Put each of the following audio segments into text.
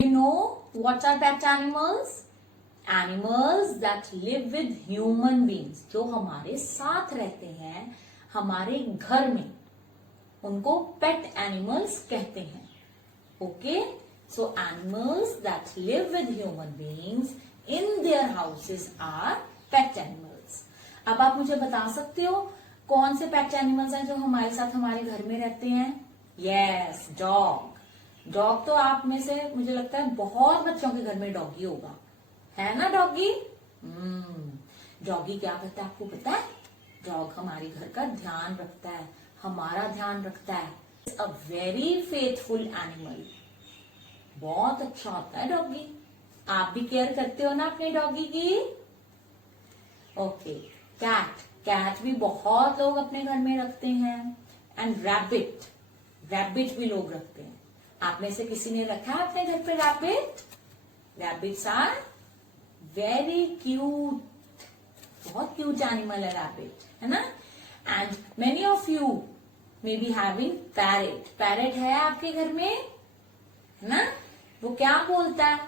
You know what are pet animals? Animals that live with human beings, जो हमारे साथ रहते हैं हमारे घर में, उनको पेट एनिमल्स कहते हैं. Okay, so animals that live with human beings in their houses are pet animals. अब आप मुझे बता सकते हो कौन से पेट एनिमल्स हैं जो हमारे साथ हमारे घर में रहते हैं? Yes, dog. डॉग तो आप में से मुझे लगता है बहुत बच्चों के घर में डॉगी होगा, है ना डॉगी? डॉगी क्या करता है आपको पता है? डॉग हमारे घर का ध्यान रखता है, हमारा ध्यान रखता है. A very faithful animal. बहुत अच्छा होता है डॉगी. आप भी केयर करते हो ना अपने डॉगी की? ओके. कैट. कैट भी बहुत लोग अपने घर में रखते हैं. And rabbit. रैबिट भी लोग रखते हैं. आप में से किसी ने रखा है अपने घर पे rabbit? Rabbits are very cute. बहुत क्यूट एनिमल है रैबिट, है ना? And many of you may be having parrot. Parrot है आपके घर में, है ना? वो क्या बोलता है?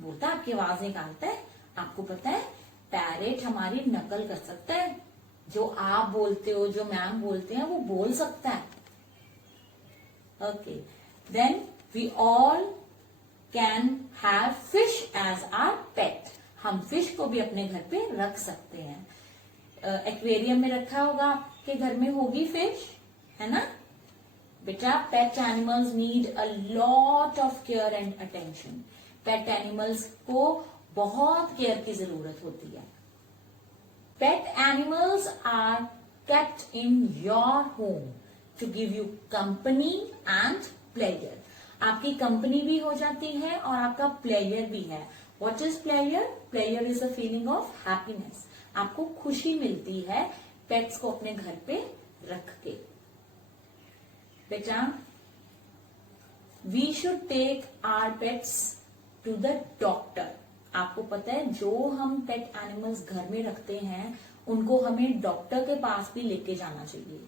बोलता है, आपकी आवाज निकालता है. आपको पता है पैरेट हमारी नकल कर सकता है. जो आप बोलते हो, जो मैम बोलते हैं, वो बोल सकता है. Okay, then we all can have fish as our pet. हम फिश को भी अपने घर पे रख सकते हैं. एक्वेरियम में रखा होगा, आपके घर में होगी फिश, है ना? बेटा, pet animals need a lot of care and attention. Pet animals को बहुत केयर की जरूरत होती है. Pet animals are kept in your home to give you company and pleasure. आपकी कंपनी भी हो जाती है और आपका प्लेजर भी है. What is pleasure? Pleasure is a feeling of happiness. आपको खुशी मिलती है पेट्स को अपने घर पे रख के. बेटा, we should take our pets to the doctor. आपको पता है जो हम पेट एनिमल्स घर में रखते हैं उनको हमें डॉक्टर के पास भी लेके जाना चाहिए.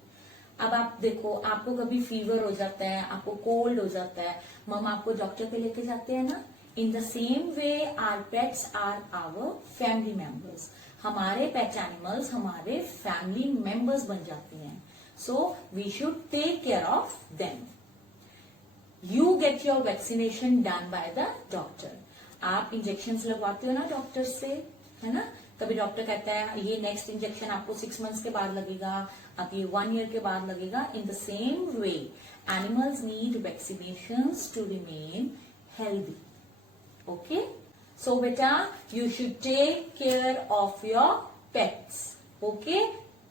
अब आप देखो, आपको कभी फीवर हो जाता है, आपको कोल्ड हो जाता है, मम आपको डॉक्टर पे लेके जाते हैं ना. In the same way our pets are our family members. हमारे पेट एनिमल्स हमारे फैमिली मेंबर्स बन जाते हैं. So we should take care of them. You get your vaccination done by the doctor. आप इंजेक्शन लगवाते हो ना डॉक्टर से, है ना? कभी डॉक्टर कहता है ये नेक्स्ट इंजेक्शन आपको 6 मंथ्स के बाद लगेगा, अब ये 1 ईयर के बाद लगेगा. In the same way animals need vaccinations to remain healthy. Okay, so बेटा, you should take care of your pets. Okay,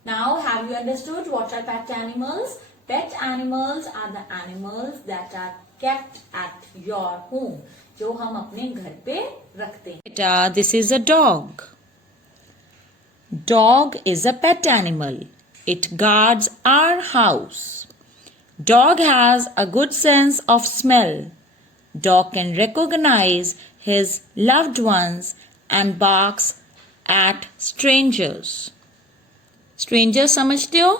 now have you understood what are pet animals? Pet animals are the animals that are kept at your home, जो हम अपने घर पे रखते हैं. बेटा, this is a dog. Dog is a pet animal. It guards our house. Dog has a good sense of smell. Dog can recognize his loved ones and barks at strangers. Strangers समझते हो?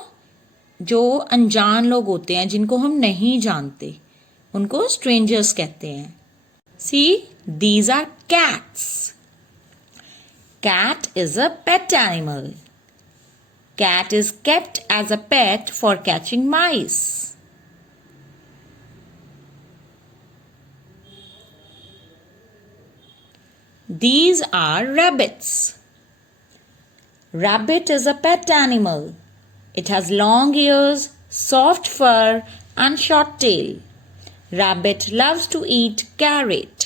जो अनजान लोग होते हैं, जिनको हम नहीं जानते, उनको स्ट्रेंजर्स कहते हैं. See, these are cats. Cat is a pet animal. Cat is kept as a pet for catching mice. These are rabbits. Rabbit is a pet animal. It has long ears, soft fur, and short tail. Rabbit loves to eat carrot.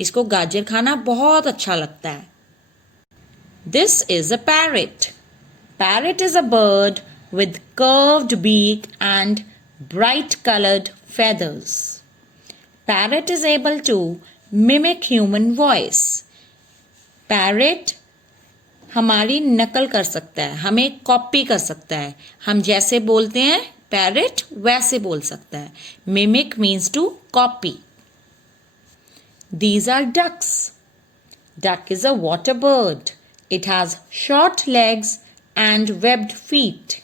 इसको गाजर खाना बहुत अच्छा लगता है. This is a parrot. Parrot is a bird with curved beak and bright colored feathers. Parrot is able to mimic human voice. Parrot हमारी नकल कर सकता है, हमें कॉपी कर सकता है. हम जैसे बोलते हैं पैरेट वैसे बोल सकता है. Mimic means to copy. These are ducks. Duck is a water bird. It has short legs and webbed feet.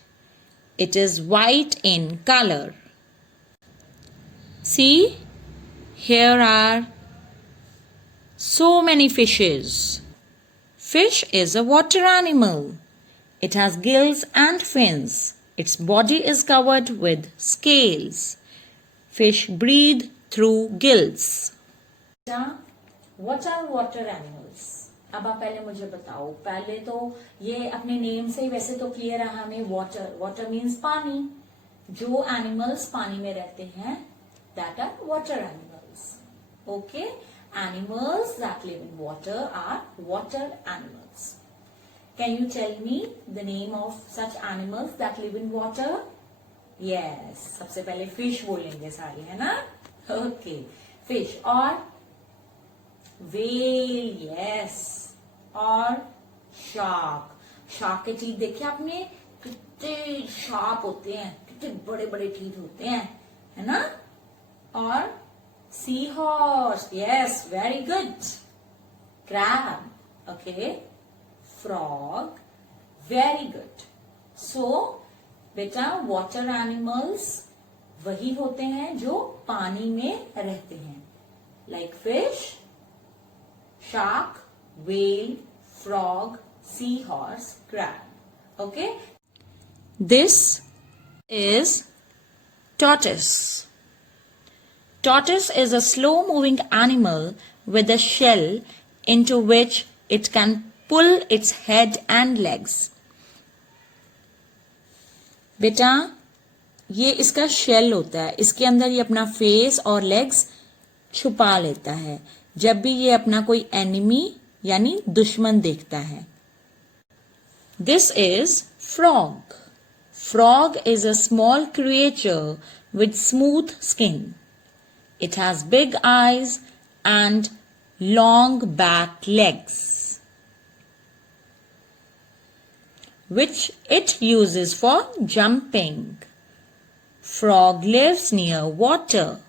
It is white in color. See, Here are so many fishes. Fish is a water animal. It has gills and fins. Its body is covered with scales. Fish breathe through gills. What are water animals? अब आप पहले मुझे बताओ. पहले तो ये अपने name से वैसे तो क्लियर है हमें. वाटर मीन्स पानी. जो एनिमल्स पानी में रहते हैं that are water animals. Okay, animals that live in water are water animals. Can you tell me the name of such animals that live in water? Yes, सबसे पहले fish बोलेंगे सारे, है ना? Okay, fish. और whale, yes. और shark. Shark के teeth देखे आपने? कितने sharp होते हैं, कितने बड़े बड़े teeth होते हैं, है ना? और seahorse, yes, very good. Crab, okay. Frog, very good. So बेटा water animals वही होते हैं जो पानी में रहते हैं, like fish, shark, whale, frog, seahorse, crab. Okay. This is tortoise. Tortoise is a slow-moving animal with a shell into which it can pull its head and legs. बेटा ये इसका शेल होता है, इसके अंदर ये अपना फेस और लेग्स छुपा लेता है जब भी ये अपना कोई एनिमी यानी दुश्मन देखता है. This is frog. Frog is a small creature with smooth skin. It has big eyes and long back legs, which it uses for jumping. Frog lives near water.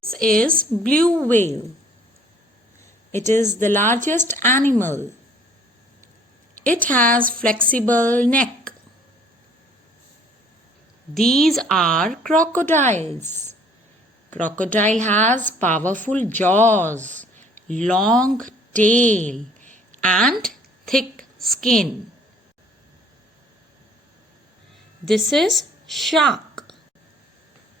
This is blue whale. It is the largest animal. It has flexible neck. These are crocodiles. Crocodile has powerful jaws, long tail, and thick skin. This is shark.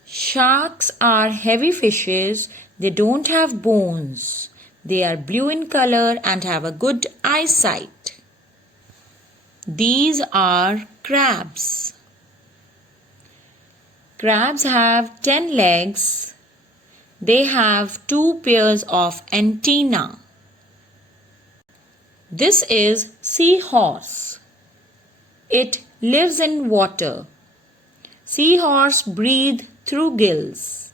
Sharks are heavy fishes. They don't have bones. They are blue in color and have a good eyesight. These are crabs. Crabs have 10 legs. They have 2 pairs of antennae. This is seahorse. It lives in water. Seahorse breathe through gills.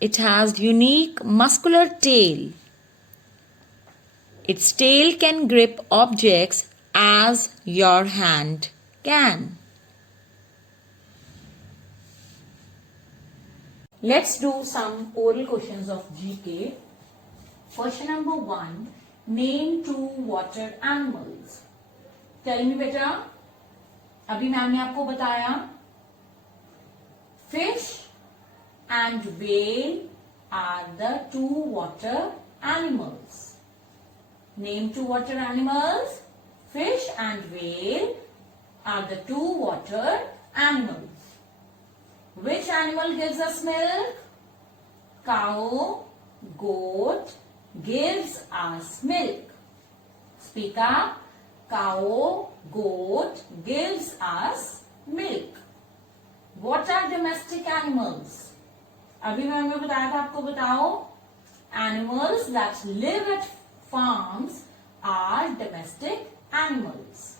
It has unique muscular tail. Its tail can grip objects as your hand can. Let's do some oral questions of GK. Question number 1. Name 2 water animals. Tell me बेटा, अभी ma'am ने आपको बताया fish and whale are the 2 water animals. Name 2 water animals. Fish and whale are the 2 water animals. Which animal gives us milk? Cow, goat gives us milk. Speak up. Cow, goat gives us milk. What are domestic animals? अभी मैंने बताया था आपको बताओ. Animals that live at farms are domestic animals.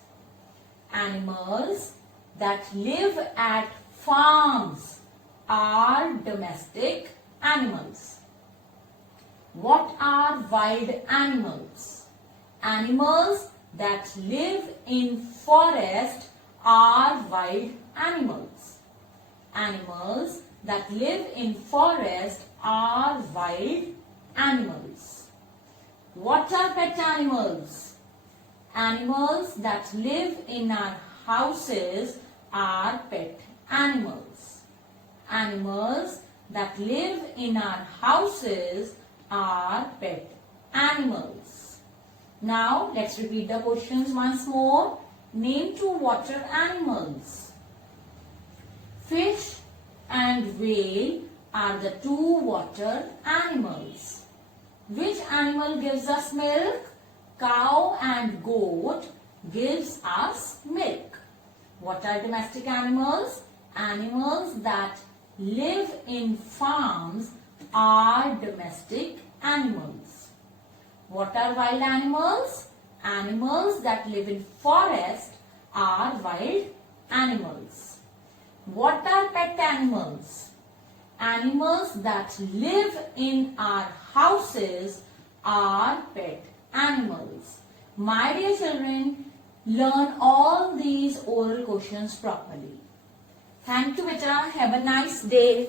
Animals that live at farms are domestic animals. What are wild animals? Animals that live in forest are wild animals. Animals that live in forest are wild animals. What are pet animals? Animals that live in our houses are pet animals. Animals that live in our houses are pet animals. Now let's repeat the questions once more. Name two water animals. Fish and whale are the two water animals. Which animal gives us milk? Cow and goat gives us milk. What are domestic animals? Animals that live in farms are domestic animals. What are wild animals? Animals that live in forest are wild animals. What are pet animals? Animals that live in our houses are pet animals. My dear children, learn all these oral questions properly. Thank you, beta. Have a nice day.